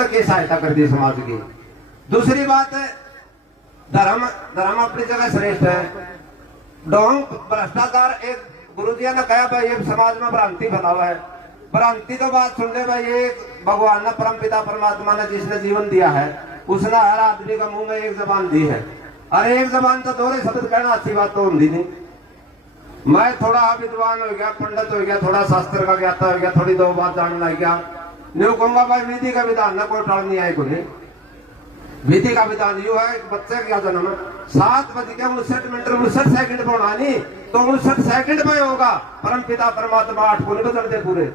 में क्या सहायता कर दी समाज की। दूसरी बात है धर्म, धर्म अपनी जगह श्रेष्ठ है। ढोंग भ्रष्टाचार, एक गुरुजी ने कहा भाई ये समाज में भ्रांति फैलावा है। भ्रांति तो बात सुन ले भाई, ये भगवान ने परम पिता परमात्मा ने जिसने जीवन दिया है उसने हर आदमी का मुंह में एक जबान दी है। अरे एक जबान तो दोहरे शब्द कहना अच्छी बात तो होती नहीं। मैं थोड़ा विद्वान हो गया, पंडित हो गया, थोड़ा शास्त्र का ज्ञाता हो गया, थोड़ी दो बात जानने लग गया, न्यू कहूंगा भाई विधि का विधान ना कोई टाल नहीं आए को नहीं। विधि का विधान यू है, बच्चे का जन्म 7:59 59 होना नहीं तो 59 सेकंड में होगा। परम पिता परमात्मा 8 को नहीं बदलते पूरे।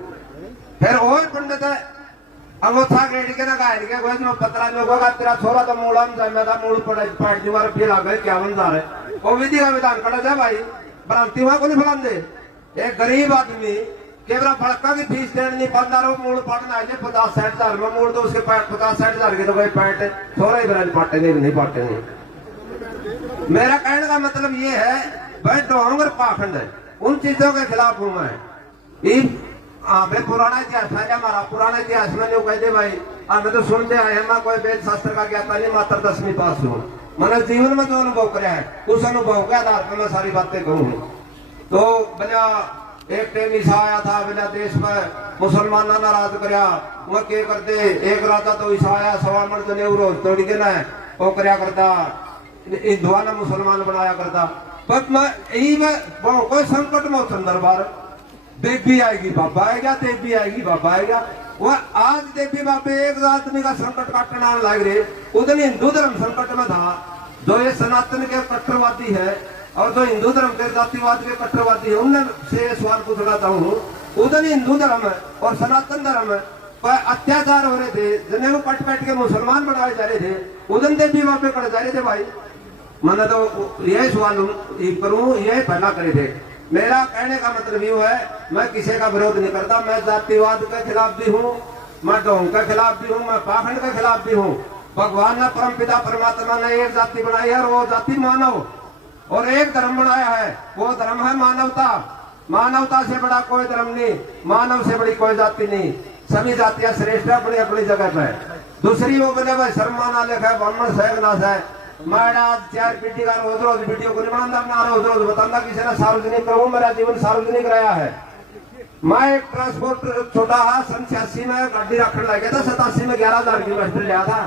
फिर और पंडित है अंगूठा गेड़ के ना गाय के कोई पतरा लोगों का तेरा छोरा तो मूड़ा में जन्मा था, मूड़ पड़े पैट दीवार फिर आ गए क्या बन जा रहे। वो विधि का विधान कड़ा जाए भाई, भ्रांति हुआ को नहीं फैला दे। एक गरीब आदमी केवरा फड़का की फीस देने नहीं पाता, मूड पड़ना है 50-60 हजार में मूड, तो उसके 50-60 हजार के तो कोई पैंट थोड़ा ही बराबर पाटे नहीं पाटे नहीं। मेरा कहने का मतलब ये है भाई ढोंग और पाखंड है, उन चीजों के खिलाफ हूं मैं। भाई पुराना इतिहास है हमारा, पुराना इतिहास में जो कहते भाई हमें तो सुनते आए हैं, मैं कोई वेद शास्त्र का ज्ञाता नहीं, मात्र 10वीं पास हूँ। मैंने जीवन में जो अनुभव कराया है उस अनुभव के आधार पर मैं सारी बातें कहूँ। तो भैया एक टाइम ईसा आया था, बिना देश में मुसलमान नाराज कराया, वह क्या करते, एक राजा तो ईसा आया 1.25 मण जने रोज तोड़ के ना वो कराया करता, हिंदुआ ने मुसलमान बनाया करता। पर मैं यही में कोई संकट मौसम दरबार देवी आएगी बाबा आएगा, देवी आएगी बाबा आएगा। वह आज देवी बाबे एक आदमी का संकट काटना लग रहे, उधर हिंदू धर्म संकट में था। जो ये सनातन के कट्टरवादी है और जो हिंदू धर्म के जातिवाद के कट्टरवादी है, उनसे सवाल पूछना चाहूँ। उधर हिंदू धर्म और सनातन धर्म पर अत्याचार हो रहे थे, जिन्हें वो कट के मुसलमान बनाए जा रहे थे, उधर देवी बाबे कट जा रहे थे भाई। मैंने तो यही सवाल करूँ, यही पहला करे थे। मेरा कहने का मतलब ये है मैं किसी का विरोध नहीं करता, मैं जातिवाद के खिलाफ भी हूँ, मैं ढोंग के खिलाफ भी हूँ, मैं पाखंड के खिलाफ भी हूँ। भगवान ने परम पिता परमात्मा ने एक जाति बनाई है और वो जाति मानव, और एक धर्म बनाया है, वो धर्म है मानवता। मानवता से बड़ा कोई धर्म नहीं, मानव से बड़ी कोई जाति नहीं। सभी जातियां श्रेष्ठ है अपनी अपनी जगह पे। दूसरी वो बोले भाई शर्मा ना लिखा है, ब्राह्मण सहनाश है। मैं आज 4 पीढ़ी का रोज वीडियो को नहीं बनाता, ना रोज बताना किसी ने सार्वजनिक करूँ, मेरा जीवन सार्वजनिक रहा है। मैं एक ट्रांसपोर्ट छोटा हा सन 86 में गाड़ी रखने लग गया था, 87 में 11,000 किलोमीटर लिया था।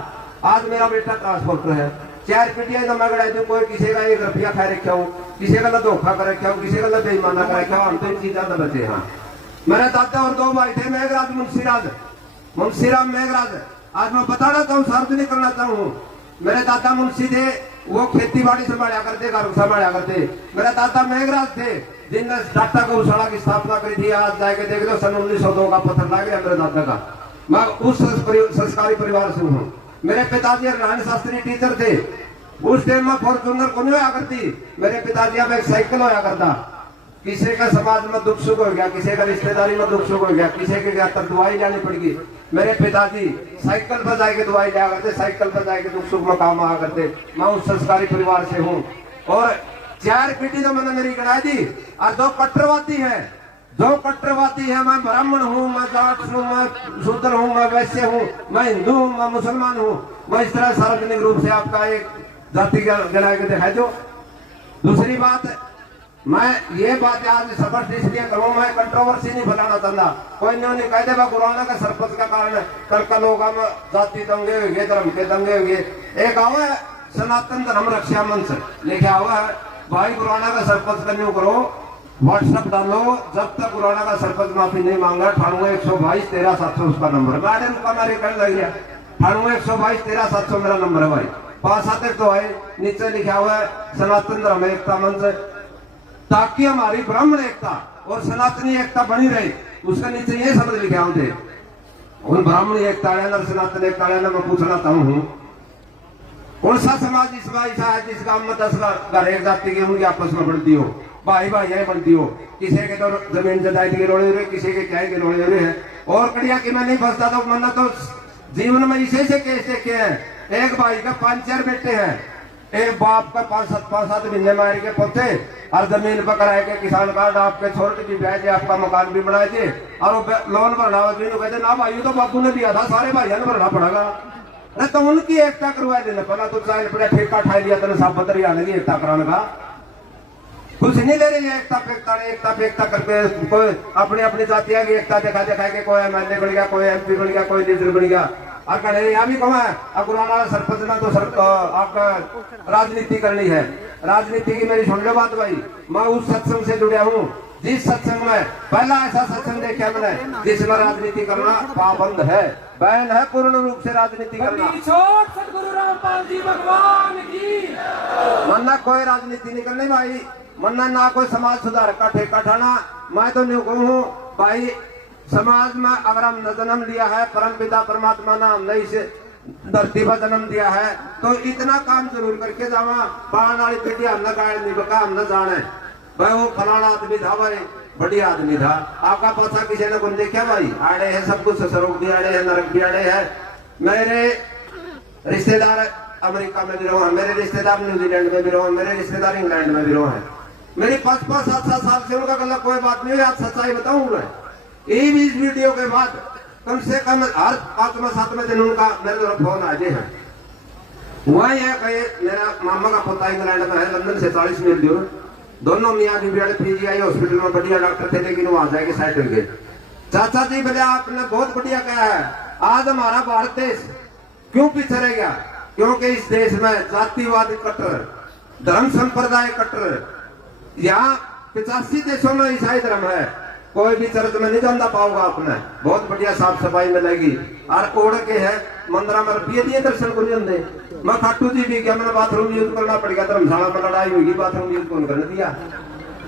आज मेरा बेटा ट्रांसपोर्ट है, 4 पीढ़ियां तो मैं गड़ा दूं, कोई किसी का 1 रुपया खा रखा हूँ, किसी का धोखा कर रखा हूँ, किसी का बेईमाना कर रखा हूँ। हम तो इन चीजों से बचे। हाँ मेरे दादा और 2 भाई थे, मेघराज मुंशीराम मेघराज। आज मैं बताना चाहूँ, सार्वजनिक करना चाहूँ। मेरे दादा मुंशी थे, वो खेती बाड़ी संभाला करते, घर संभाला करते। मेरे दादा मेघराज थे जिनने टाटा गौशाला की स्थापना करी थी। आज जाके देख लो सन 1902 का पत्थर लग गया मेरे दादा का। मैं उस संस्कारी परिवार से हूँ। मेरे पिताजी नारायण शास्त्री टीचर थे, उस टाइम में फॉर्चूनर को नहीं होया करती, मेरे पिताजी अब एक साइकिल होया करता। किसी का समाज में दुख सुख हो गया, किसी का रिश्तेदारी में दुख सुख हो गया, किसी के घर तक दवाई जानी पड़ेगी, मेरे पिताजी साइकिल पर जाके दवाई लिया करते, साइकिल पर जाके दुख सुख में काम आया करते। मैं उस संस्कारी परिवार से हूँ। और 4 पीढ़ी तो मैंने मेरी गिनाई दी। और 2 कट्टरवादी है, 2 कट्टरवादी है, मैं ब्राह्मण हूँ, मैं जाट हूँ, मैं शूद्र हूँ, मैं वैश्य हूँ, मैं हिंदू हूँ, मैं मुसलमान हूँ। मैं इस तरह सार्वजनिक रूप से आपका एक जाति गिना के दिखाई दो। दूसरी बात, मैं ये बात आज स्पष्ट इसलिए करूँ, मैं कंट्रोवर्सी नहीं फैलाना चाहता। कोई नहीं कह देगा गुरुआना का सरपंच का कारण कल का लोग हम जाति दंगे हुए, धर्म के दंगे हुए। एक आवा है सनातन धर्म रक्षा मंच लिखा हुआ है, भाई गुरुआना का सरपंच करने करो, व्हाट्सएप डालो, जब तक गुरुआना का सरपंच माफी नहीं मांगा 98-122-13-700 उसका नंबर। मैंने उनका मेरे कहने लग गया 98-122-13-700 मेरा नंबर है भाई। 5-7 तो है, नीचे लिखा हुआ है सनातन धर्म एकता मंच, ताकि हमारी ब्राह्मण एकता और सनातनी एकता बनी रहे। उसके नीचे ये शब्द लिखे होते, उन ब्राह्मण एकता और सनातन एकता मैं पूछना चाहूँ, कौन सा समाज इसका ऐसा है जिसका 10 घर एक जाति की उनकी आपस में बढ़ती हो, भाई भाई यही बढ़ती हो। किसी के तो जमीन जदायत के रोड़े हुए, किसी के क्या के रोड़े हुए हैं। और कड़िया की मैं नहीं फंसता था, मैंने तो जीवन में इसे से केस देखे हैं। एक भाई का 5-4 बेटे हैं, एक बाप का 5-7 महीने मार के पोते और जमीन पर कराए के किसान कार्ड आपके छोटे भी ब्याज आपका मकान भी बनाए थे और वो लोन भरना कहते ना भाई तो बापू ने दिया था सारे भाइयों ने भरना पड़ेगा। अरे तो उनकी एकता करवा देना पहला तो चाहे पड़ा ठेका ठा लिया तेने सब बदर आने की एकता कराने का कुछ नहीं ले रही है। एकता फेकता करके कोई अपनी अपनी जातियां की एकता दिखा के कोई एमएलए बन गया, कोई एमपी बन गया, कोई लीडर बन गया और कहने यहाँ भी कमा है अकुराना सरपंच ना तो आपका राजनीति करनी है। राजनीति की मेरी सुन लो बात भाई, मैं उस सत्संग से जुड़ा हूँ जिस सत्संग में पहला ऐसा सत्संग देखा मैंने जिसमें राजनीति करना पाबंद है, बैन है पूर्ण रूप से राजनीति करना। सतगुरु रामपाल जी भगवान की मन्ना कोई राजनीति नहीं करनी भाई, मन्ना ना कोई समाज सुधार का ठेका ठाना। मैं तो नहीं कहूँ भाई समाज में अगर हमने जन्म लिया है परम पिता परमात्मा ने हमने इस धरती पर जन्म दिया है तो इतना काम जरूर करके जावा। बाण वाली पीढ़ी हमने गाड़ नहीं बका हमने जाने भाई वो फलाना आदमी था भाई बढ़िया आदमी था। आपका पता किसी ने कौन देखा भाई आड़े है सब कुछ ससुरों भी आड़े है नरक भी आड़े है। मेरे रिश्तेदार अमेरिका में भी रहो, मेरे रिश्तेदार न्यूजीलैंड में भी रहो, मेरे रिश्तेदार इंग्लैंड में भी रहो है। मेरी 5-7 साल से उनका गलत कोई बात नहीं है। आज सच्चाई बताऊं मैं इस वीडियो के बाद कम से कम हर 5-7 दिन उनका मेरे तरफ फोन आ जाए है। हुआ यह कहे मेरा मामा का पोता इंग्लैंड में है, लंदन से 40 मील दूर, दोनों मियाँ बीबी पीजीआई हॉस्पिटल में बढ़िया डॉक्टर थे लेकिन वो आ जाएंगे साइड करके। चाचा जी बोले आपने बहुत बढ़िया कहा है, आज हमारा भारत देश क्यों पीछे रह गया? क्योंकि इस देश में जातिवाद कट्टर, धर्म संप्रदाय कट्टर, यहाँ 85 देशों में ईसाई धर्म है, कोई भी चर्च में नहीं जाना पाओगा आपने, बहुत बढ़िया साफ सफाई मिलेगी और ओढ़ के है मंदिर में रुपये दिए दर्शन को नहीं होंगे। मैं खाटू जी भी क्या मैंने बाथरूम यूज करना पड़ेगा, धर्मशाला में लड़ाई हुई बाथरूम यूज कौन करने दिया?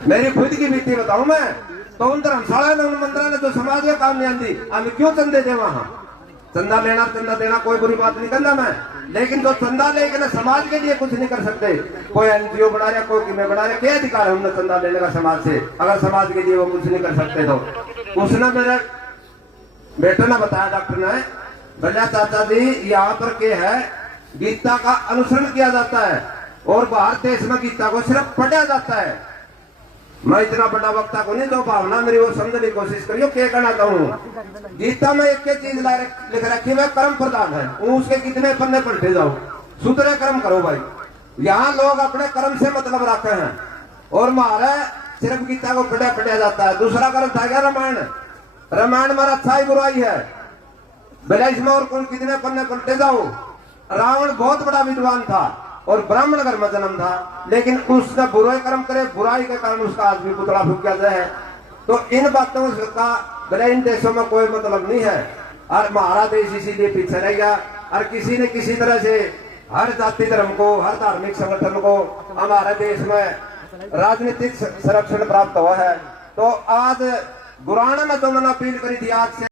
मेरी खुद की बीती बताऊं मैं तो उन धर्मशाला ने उन मंदिर ने जो समाज का काम नहीं आती हम क्यों चंदे दे वहां? चंदा लेना चंदा देना कोई बुरी बात नहीं करना मैं, लेकिन जो चंदा लेके ना समाज के लिए कुछ नहीं कर सकते, कोई एनजीओ बना रहे कोई किमें बना रहे, क्या अधिकार है हमने चंदा लेने का समाज से? अगर समाज के लिए वो कुछ नहीं कर सकते तो उसने मेरे बेटे ने बताया डॉक्टर ने, भैया चाचा जी यहाँ पर क्या है गीता का अनुसरण किया जाता है और भारत देश में गीता को सिर्फ पढ़ा जाता है। मैं इतना बड़ा वक्ता को नहीं, जो भावना मेरी वो समझने की कोशिश करियो। क्या कहना चाहूँ गीता में एक चीज लिख रखी है कर्म प्रधान है, उसके कितने पन्ने पलटे जाओ सुधरे कर्म करो भाई। यहाँ लोग अपने कर्म से मतलब रखे हैं और मारे सिर्फ गीता को पढ़ा जाता है। दूसरा कर्म था क्या रामायण, रामायण में अच्छाई बुराई है, भले इसमें और कौन कितने पन्ने पलटे जाओ। रावण बहुत बड़ा विद्वान था और ब्राह्मण घर में जन्म था, लेकिन उसने बुराई कर्म करे, बुराई के कारण उसका आज भी पुतला फूक गया है। तो इन बातों का भले इन देशों में कोई मतलब नहीं है और हमारा देश इसीलिए पीछे रह गया और किसी ने किसी तरह से हर जाति धर्म को हर धार्मिक संगठन को हमारे देश में राजनीतिक संरक्षण प्राप्त हुआ है। तो आज गुराना में तो मैंने अपील करी थी आज से